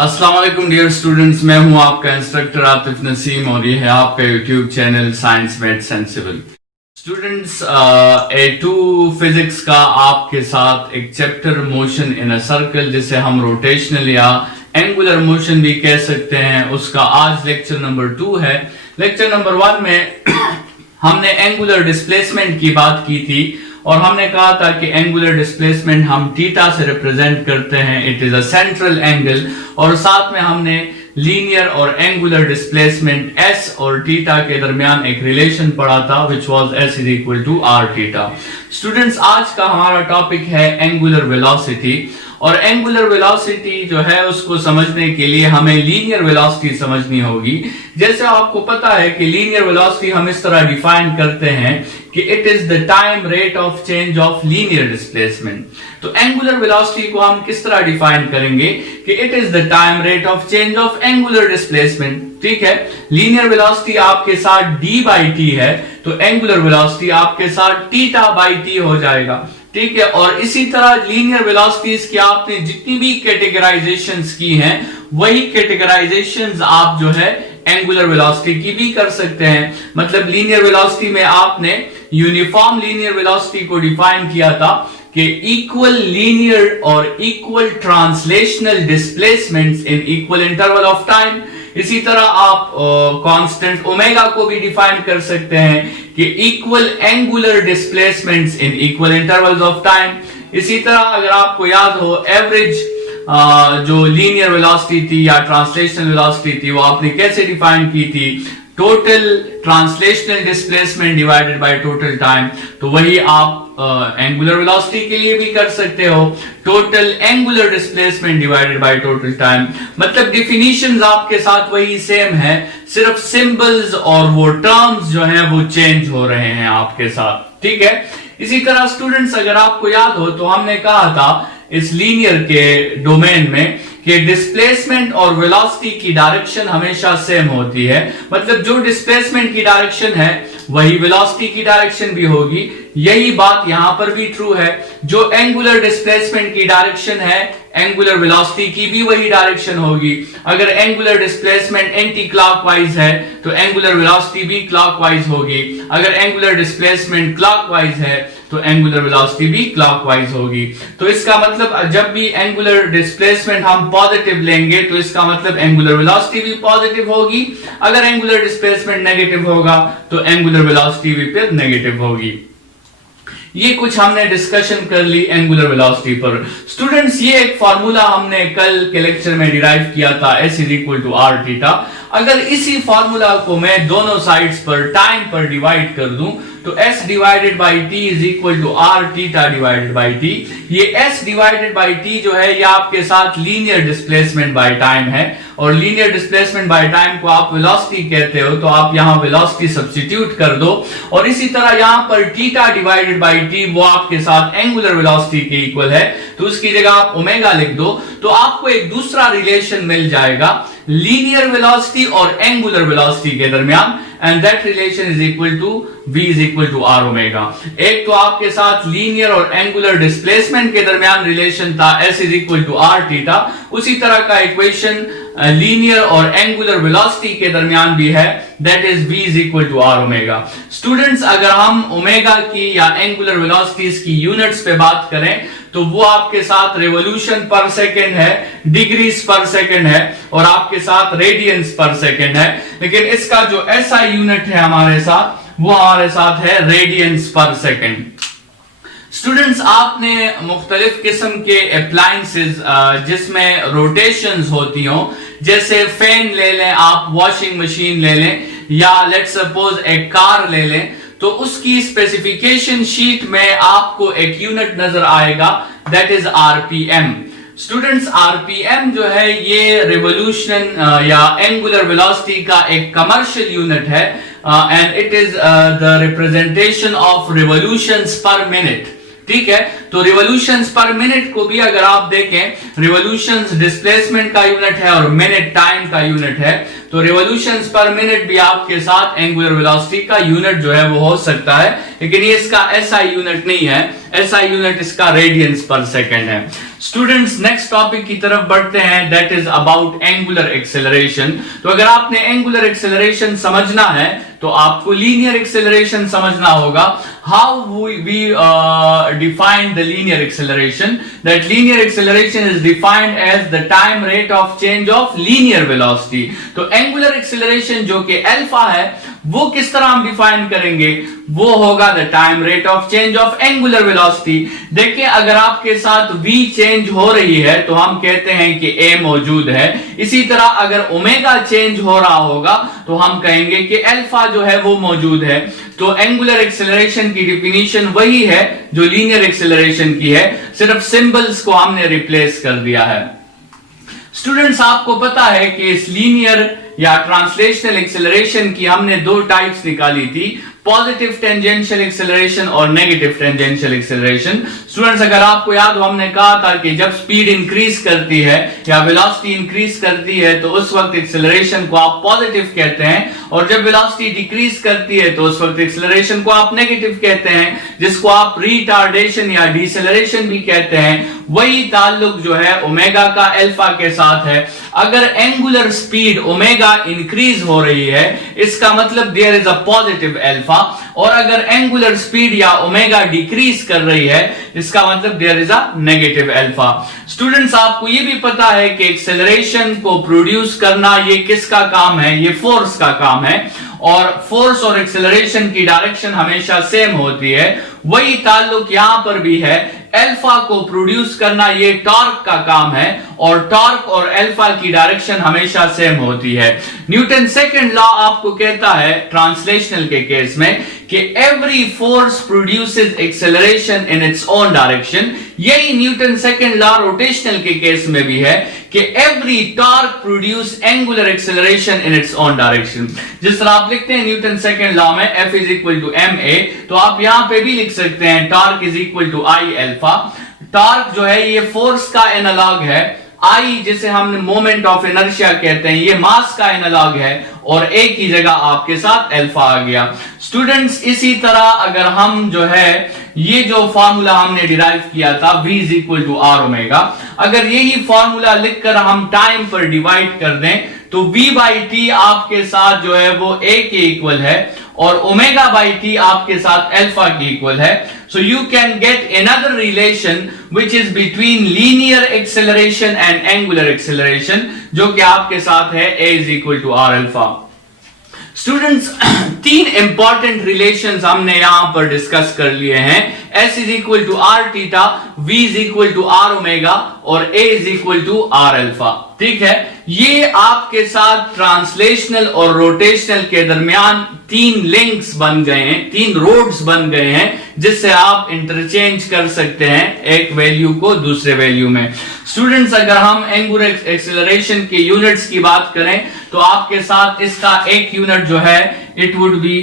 अस्सलाम वालेकुम dear students, मैं हूं आपका इंस्ट्रक्टर आतिफ नसीम और ये है आपका YouTube channel science maths and civil. Students, A2 physics का आपके साथ एक chapter motion in a circle, जिसे हम रोटेशनल या एंगुलर मोशन भी कह सकते हैं, उसका आज लेक्चर नंबर 2 है। लेक्चर नंबर 1 में हमने एंगुलर डिस्प्लेसमेंट की बात की थी और हमने कहा था कि एंगुलर डिस्प्लेसमेंट हम थीटा से रिप्रेजेंट करते हैं, it is a central angle. और साथ में हमने लीनियर और एंगुलर डिस्प्लेसमेंट एस और थीटा के दरमियान एक रिलेशन पढ़ा था, which was s is equal to are theta. Students, आज का हमारा टॉपिक है एंगुलर वेलोसिटी। और एंगुलर वेलोसिटी जो है उसको समझने के लिए हमें लीनियर वेलोसिटी समझनी होगी। जैसे आपको पता है कि लीनियर वेलोसिटी हम इस तरह डिफाइन करते हैं कि it is the time rate of change of linear displacement. तो एंगुलर वेलोसिटी को हम किस तरह डिफाइन करेंगे कि it is the time rate of change of angular displacement. ठीक है, लीनियर वेलोसिटी आपके साथ d बाई टी है, तो एंगुलर वेलोसिटी आपके साथ थीटा बाई टी हो जाएगा। ठीक है, और इसी तरह लीनियर वेलोसिटीज की आपने जितनी भी कैटेगराइजेशंस की हैं, वही कैटेगराइजेशंस आप जो है एंगुलर वेलोसिटी की भी कर सकते हैं। मतलब लीनियर वेलोसिटी में आपने यूनिफॉर्म लीनियर वेलोसिटी को डिफाइन किया था कि इक्वल लीनियर और equal translational displacements in equal interval of time. इसी तरह आप कांस्टेंट ओमेगा को भी डिफाइन कर सकते हैं कि equal angular displacements in equal intervals of time. इसी तरह अगर आपको याद हो, एवरेज जो लीनियर वेलोसिटी थी या ट्रांसलेशनल वेलोसिटी थी, वो आपने कैसे डिफाइन की थी? Total translational displacement divided by total time. तो वही आप एंगुलर वेलोसिटी के लिए भी कर सकते हो, total angular displacement divided by total time. मतलब डिफिनीशंस आपके साथ वही सेम है, सिर्फ सिंबल्स और वो टर्म्स जो हैं वो चेंज हो रहे हैं आपके साथ। ठीक है, इसी तरह स्टूडेंट्स, अगर आपको याद हो तो हमने कहा था इस लीनियर के डोमेन में कि डिस्प्लेसमेंट और वेलोसिटी की डायरेक्शन हमेशा सेम होती है। मतलब जो डिस्प्लेसमेंट की डायरेक्शन है वही वेलोसिटी की डायरेक्शन भी होगी। यही बात यहां पर भी ट्रू है, जो एंगुलर डिस्प्लेसमेंट की डायरेक्शन है एंगुलर वेलोसिटी की भी वही डायरेक्शन होगी। अगर एंगुलर डिस्प्लेसमेंट एंटी क्लॉकवाइज है तो एंगुलर वेलोसिटी भी क्लॉकवाइज होगी। अगर एंगुलर डिस्प्लेसमेंट क्लॉकवाइज है तो एंगुलर वेलोसिटी भी क्लॉकवाइज होगी। तो इसका मतलब जब भी एंगुलर डिस्प्लेसमेंट हम पॉजिटिव लेंगे तो इसका मतलब एंगुलर वेलोसिटी भी पॉजिटिव होगी। अगर एंगुलर डिस्प्लेसमेंट नेगेटिव होगा तो एंगुलर वेलोसिटी भी फिर नेगेटिव होगी। ये कुछ हमने डिस्कशन कर ली एंगुलर वेलोसिटी पर। स्टूडेंट्स, ये एक फार्मूला हमने कल के लेक्चर में डिराइव किया था, s is equal to are theta. अगर इसी फार्मूला को मैं दोनों साइड्स पर टाइम पर डिवाइड कर दूं तो s divided by t is equal to are theta divided by t। ये s डिवाइडेड बाई t जो है ये आपके साथ लीनियर डिस्प्लेसमेंट बाय टाइम है, और लीनियर डिस्प्लेसमेंट बाय टाइम को आप वेलोसिटी कहते हो, तो आप यहां वेलोसिटी सब्स्टिट्यूट कर दो। और इसी तरह यहां पर थीटा डिवाइडेड बाई t वो आपके साथ एंगुलर वेलोसिटी के इक्वल है, तो उसकी जगह आप ओमेगा लिख दो, तो आपको एक दूसरा रिलेशन मिल जाएगा लीनियर वेलोसिटी और एंगुलर वेलोसिटी के दरमियान, and that relation is equal to v is equal to are omega. एक तो आपके साथ लीनियर और एंगुलर डिस्प्लेसमेंट के दरमियान रिलेशन था s is equal to are theta, उसी तरह का इक्वेशन लीनियर और एंगुलर वेलोसिटी के दरमियान भी है, that is v is equal to are omega. Students, अगर हम ओमेगा की या एंगुलर वेलोसिटीज की यूनिट्स पे बात करें तो वो आपके साथ रेवोल्यूशन पर सेकंड है, डिग्रीज पर सेकंड है, और आपके साथ रेडियंस पर सेकंड है। लेकिन इसका जो SI यूनिट है हमारे साथ, वो हमारे साथ है रेडियंस पर सेकंड। स्टूडेंट्स, आपने मुख्तलिफ किस्म के अप्लायंसेस जिसमें रोटेशंस होती हो, जैसे फैन ले लें आप, वॉशिंग मशीन ले लें, या लेट्स सपोज एक कार ले लें, तो उसकी स्पेसिफिकेशन शीट में आपको एक यूनिट नजर आएगा, that is RPM. Students, RPM जो है ये रिवोल्यूशन या एंगुलर वेलोसिटी का एक कमर्शियल यूनिट है, and it is the representation of revolutions पर मिनट। ठीक है। तो रिवॉल्यूशंस पर मिनट को भी अगर आप देखें, रिवॉल्यूशंस डिस्प्लेसमेंट का यूनिट है और मिनट टाइम का यूनिट है, तो रिवॉल्यूशंस पर मिनट भी आपके साथ एंगुलर वेलोसिटी का यूनिट जो है वो हो सकता है, लेकिन ये इसका एसआई यूनिट नहीं है, एसआई यूनिट इसका रेडियंस पर सेकंड है। स्टूडेंट्स नेक्स्ट टॉपिक की तरफ बढ़ते हैं, that is about angular acceleration. तो अगर आपने एंगुलर एक्सेलरेशन समझना है तो आपको लीनियर एक्सेलरेशन समझना होगा। How we define the linear acceleration, that linear acceleration is defined as the time rate of change of linear velocity. तो एंगुलर एक्सेलरेशन जो कि अल्फा है वो किस तरह हम डिफाइन करेंगे, वो होगा the time rate of change of angular velocity. देखिए अगर आपके साथ v चेंज हो रही है तो हम कहते हैं कि a मौजूद है, इसी तरह अगर ओमेगा चेंज हो रहा होगा तो हम कहेंगे कि अल्फा जो है वो मौजूद है। तो एंगुलर एक्सेलरेशन की डिफिनीशन वही है जो लीनियर एक्सेलरेशन की है, सिर्फ सिंबल्स को हमने रिप्लेस कर दिया है। स्टूडेंट्स आपको पता है कि इस लीनियर या ट्रांसलेशनल एक्सेलरेशन की हमने दो टाइप्स निकाली थी, पॉजिटिव टेंजेंशियल एक्सेलरेशन और नेगेटिव टेंजेंशियल एक्सेलरेशन। स्टूडेंट्स अगर आपको याद हो हमने कहा था कि जब स्पीड इंक्रीज करती है या वेलोसिटी इंक्रीज करती है तो उस वक्त एक्सेलरेशन को आप पॉजिटिव कहते हैं, और जब वेलोसिटी डिक्रीज करती है तो उस वक्त एक्सेलरेशन को आप नेगेटिव कहते हैं, जिसको आप रिटार्डेशन या डिसेलरेशन भी कहते हैं। वही ताल्लुक जो है ओमेगा का अल्फा के साथ है। अगर एंगुलर स्पीड ओमेगा इंक्रीज हो रही है इसका मतलब there is a positive alpha, और अगर एंगुलर स्पीड या ओमेगा डिक्रीज कर रही है इसका मतलब there is a negative alpha. Students आपको ये भी पता है कि एक्सेलरेशन को प्रोड्यूस करना ये किसका काम है, ये फोर्स का काम है, और फोर्स और एक्सेलरेशन की डायरेक्शन हमेशा सेम होती है। वही ताल्लुक यहां पर भी है, अल्फा को प्रोड्यूस करना ये टॉर्क का काम है, और टॉर्क और अल्फा की डायरेक्शन हमेशा सेम होती है। न्यूटन सेकंड लॉ आपको कहता है ट्रांसलेशनल के केस में कि every force produces acceleration in its own direction. यही न्यूटन सेकंड लॉ रोटेशनल के केस में भी है कि every torque produce angular acceleration in its own direction. जिस तरह आप लिखते हैं न्यूटन सेकंड लॉ में F is equal to ma, तो आप यहां पे भी लिख सकते हैं torque is equal to I alpha. Torque जो है ये फोर्स का एनालॉग है, I जिसे हम मोमेंट ऑफ इनर्शिया कहते हैं ये मास का एनालॉग है, और A की जगह आपके साथ अल्फा आ गया। स्टूडेंट्स इसी तरह अगर हम जो है ये जो फॉर्मूला हमने डिराइव किया था v is equal to are omega, अगर यही फॉर्मूला लिखकर हम टाइम पर डिवाइड कर दें तो v बाई टी आपके साथ जो है वो a के इक्वल है, और ओमेगा बाई टी आपके साथ अल्फा के इक्वल है। So you can get another relation which is between linear acceleration and angular acceleration, जो कि आपके साथ है a is equal to R alpha. Students तीन इंपॉर्टेंट रिलेशंस हमने यहां पर डिस्कस कर लिए हैं, s is equal to are theta, v is equal to are omega, और a is equal to R alpha. ठीक है, ये आपके साथ ट्रांसलेशनल और रोटेशनल के दरमियान तीन लिंक्स बन गए हैं, तीन रोड्स बन गए हैं, जिससे आप इंटरचेंज कर सकते हैं एक वैल्यू को दूसरे वैल्यू में। स्टूडेंट्स अगर हम एंगुलर एक्सेलरेशन के यूनिट्स की बात करें तो आपके साथ इसका एक यूनिट जो है इट वुड बी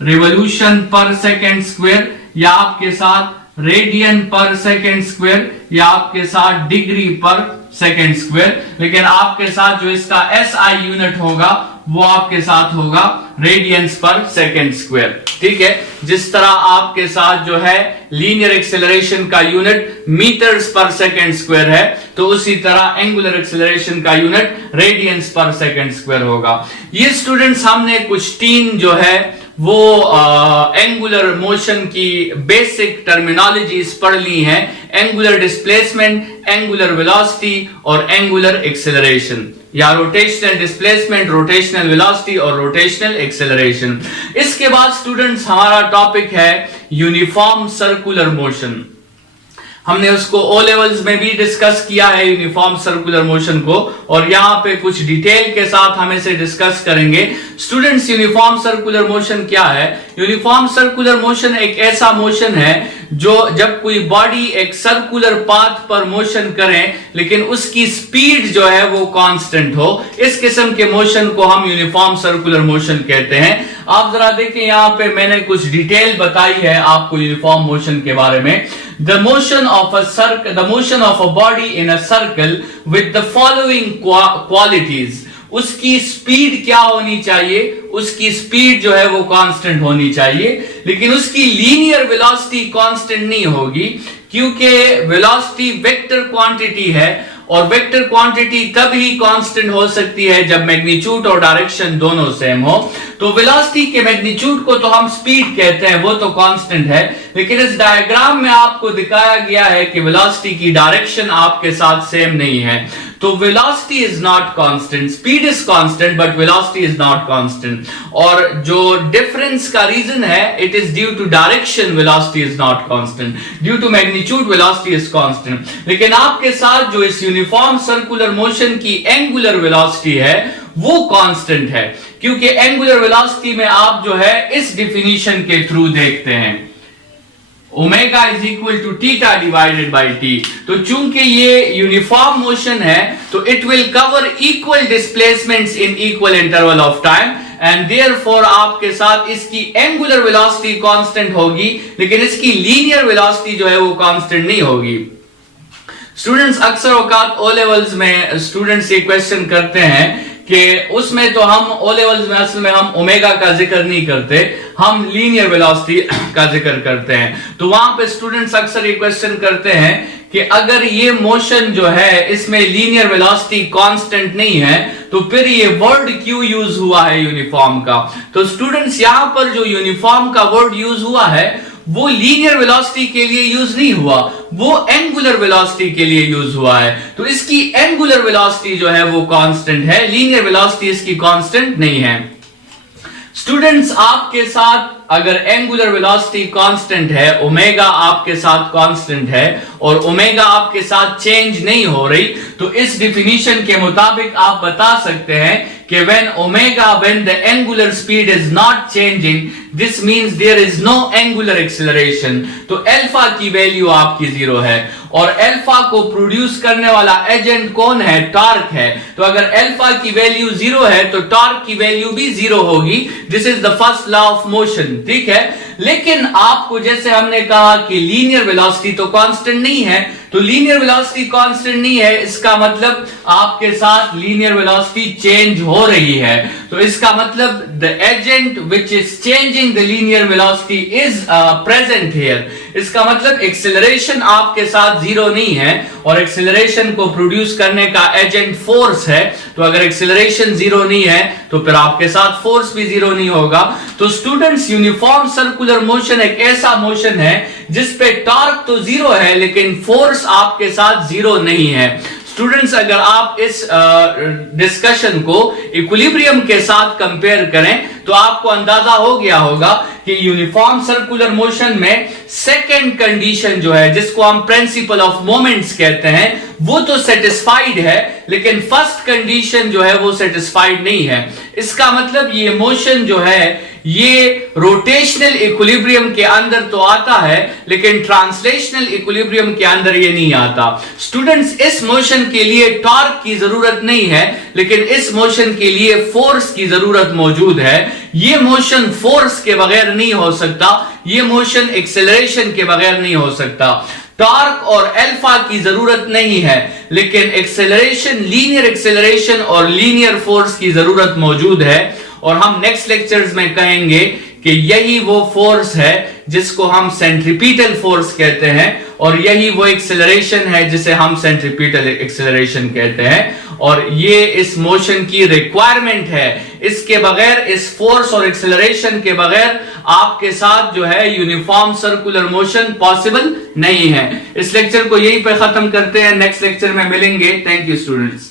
रिवॉल्यूशन पर सेकेंड स्क्वायर, या आपके साथ रेडियन पर सेकेंड स्क्वायर, या आपके साथ डिग्री पर सेकेंड स्क्वायर। लेकिन आपके साथ जो इसका SI यूनिट होगा वो आपके साथ होगा रेडियंस पर सेकेंड स्क्वायर। ठीक है, जिस तरह आपके साथ जो है लीनियर एक्सेलरेशन का यूनिट मीटर्स पर सेकेंड स्क्वायर है, तो उसी तरह एंगुलर एक्सेलरेशन का यूनिट रेडियंस पर सेकेंड स्क्वायर होगा। ये स्टूडेंट्स हमने कुछ तीन जो है वो एंगुलर मोशन की बेसिक टर्मिनोलॉजीज पढ़ ली हैं, एंगुलर डिस्प्लेसमेंट, एंगुलर वेलोसिटी और एंगुलर एक्सेलरेशन, या रोटेशनल डिस्प्लेसमेंट, रोटेशनल वेलोसिटी और रोटेशनल एक्सेलरेशन। इसके बाद स्टूडेंट्स हमारा टॉपिक है यूनिफॉर्म सर्कुलर मोशन। हमने उसको ओ लेवल्स में भी डिस्कस किया है यूनिफॉर्म सर्कुलर मोशन को, और यहाँ पे कुछ डिटेल के साथ हम इसे डिस्कस करेंगे। स्टूडेंट्स, यूनिफॉर्म सर्कुलर मोशन क्या है? यूनिफॉर्म सर्कुलर मोशन एक ऐसा मोशन है जो जब कोई बॉडी एक सर्कुलर पाथ पर मोशन करे लेकिन उसकी स्पीड जो है वो कांस्टेंट हो, इस किस्म के मोशन को हम यूनिफॉर्म सर्कुलर मोशन कहते हैं। आप जरा देखें, यहाँ पे मैंने कुछ डिटेल बताई है आपको यूनिफॉर्म मोशन के बारे में। The motion of a body in a circle with the following qualities. उसकी स्पीड क्या होनी चाहिए? उसकी स्पीड जो है वो कांस्टेंट होनी चाहिए, लेकिन उसकी लीनियर वेलोसिटी कांस्टेंट नहीं होगी, क्योंकि वेलोसिटी वेक्टर क्वांटिटी है, और वेक्टर क्वांटिटी तभी कांस्टेंट हो सकती है जब मैग्नीट्यूड और डायरेक्शन दोनों सेम हो। तो वेलोसिटी के मैग्नीट्यूड को तो हम स्पीड कहते हैं, वो तो कांस्टेंट है, लेकिन इस डायग्राम में आपको दिखाया गया है कि वेलोसिटी की डायरेक्शन आपके साथ सेम नहीं है। तो velocity is not constant, speed is constant but velocity is not constant. और जो डिफरेंस का रीजन है, it is due to direction, velocity is not constant, due to magnitude velocity is constant. लेकिन आपके साथ जो इस यूनिफॉर्म सर्कुलर मोशन की एंगुलर वेलोसिटी है वो कांस्टेंट है, क्योंकि एंगुलर वेलोसिटी में आप जो है इस डिफिनीशन के थ्रू देखते हैं, omega is equal to theta divided by T. तो चूंकि ये यूनिफॉर्म मोशन है तो it will cover equal displacements in equal interval of time, and therefore आपके साथ इसकी एंगुलर वेलोसिटी कांस्टेंट होगी, लेकिन इसकी लीनियर वेलोसिटी जो है वो कांस्टेंट नहीं होगी। स्टूडेंट्स, अक्सर औकात ओ लेवल्स में स्टूडेंट्स ये क्वेश्चन करते हैं कि उसमें तो हम ओ लेवल्स में असल में हम ओमेगा का जिक्र नहीं करते, हम लीनियर वेलोसिटी का जिक्र करते हैं। तो वहां पे स्टूडेंट्स अक्सर ये क्वेश्चन करते हैं कि अगर ये मोशन जो है इसमें लीनियर वेलोसिटी कांस्टेंट नहीं है तो फिर ये वर्ड क्यों यूज हुआ है यूनिफॉर्म का? तो स्टूडेंट्स, यहां पर जो यूनिफॉर्म का वर्ड यूज हुआ है वो लीनियर वेलोसिटी के लिए यूज नहीं हुआ, वो एंगुलर वेलोसिटी के लिए यूज हुआ है। तो इसकी एंगुलर वेलोसिटी जो है वो कांस्टेंट है, लीनियर वेलोसिटी इसकी कांस्टेंट नहीं है। स्टूडेंट्स, आपके साथ अगर एंगुलर वेलोसिटी कांस्टेंट है, ओमेगा आपके साथ कांस्टेंट है और ओमेगा आपके साथ चेंज नहीं हो रही, तो इस डिफिनीशन के मुताबिक आप बता सकते हैं कि when the angular speed is not changing, this means there is no angular acceleration। तो अल्फा की वैल्यू आपकी 0 है, और अल्फा को प्रोड्यूस करने वाला एजेंट कौन है? टॉर्क है। तो अगर अल्फा की वैल्यू 0 है तो टॉर्क की वैल्यू भी 0 होगी। This is the first law of motion, ठीक है। लेकिन आपको जैसे हमने कहा कि लीनियर वेलोसिटी तो कांस्टेंट नहीं है, तो लीनियर वेलोसिटी कांस्टेंट नहीं है, इसका मतलब आपके साथ लीनियर वेलोसिटी चेंज हो रही है। तो इसका मतलब the agent which is changing the linear velocity is present here. इसका मतलब एक्सेलरेशन आपके साथ 0 नहीं है, और एक्सेलरेशन को प्रोड्यूस करने का एजेंट फोर्स है। तो अगर एक्सेलरेशन 0 नहीं है तो फिर आपके साथ फोर्स भी 0 नहीं होगा। तो स्टूडेंट्स, यूनिफॉर्म सर्कुलर मोशन एक ऐसा मोशन है जिसपे टॉर्क तो 0 है लेकिन फोर्स आपके साथ 0 नहीं है। स्टूडेंट्स, अगर आप इस डिस्कशन को इक्विलिब्रियम के साथ कंपेयर करें तो आपको अंदाजा हो गया होगा कि यूनिफॉर्म सर्कुलर मोशन में सेकंड कंडीशन जो है, जिसको हम प्रिंसिपल ऑफ मोमेंट्स कहते हैं, वो तो सेटिस्फाइड है, लेकिन फर्स्ट कंडीशन जो है वो सेटिस्फाइड नहीं है। इसका मतलब ये मोशन जो है ये रोटेशनल इक्विलिब्रियम के अंदर तो आता है, लेकिन ट्रांसलेशनल इक्विलिब्रियम के अंदर ये नहीं आता। स्टूडेंट्स, इस मोशन के लिए टॉर्क की जरूरत नहीं है, लेकिन इस मोशन के लिए फोर्स की जरूरत मौजूद है। ये मोशन फोर्स के बगैर नहीं हो सकता, ये मोशन एक्सेलरेशन के बगैर नहीं हो सकता। टॉर्क और अल्फा की जरूरत नहीं है, लेकिन एक्सेलरेशन, लीनियर एक्सेलरेशन और लीनियर फोर्स की जरूरत मौजूद है। और हम नेक्स्ट लेक्चर्स में कहेंगे कि यही वो फोर्स है जिसको हम सेंट्रिपिटल फोर्स कहते हैं, और यही वो एक्सेलरेशन है जिसे हम सेंट्रिपिटल एक्सेलरेशन कहते हैं। और ये इस मोशन की रिक्वायरमेंट है। इसके बगैर, इस फोर्स और एक्सेलरेशन के बगैर आपके साथ जो है यूनिफॉर्म सर्कुलर मोशन पॉसिबल नहीं है। इस लेक्चर को यहीं पे खत्म करते हैं, नेक्स्ट लेक्चर में मिलेंगे। Thank you students.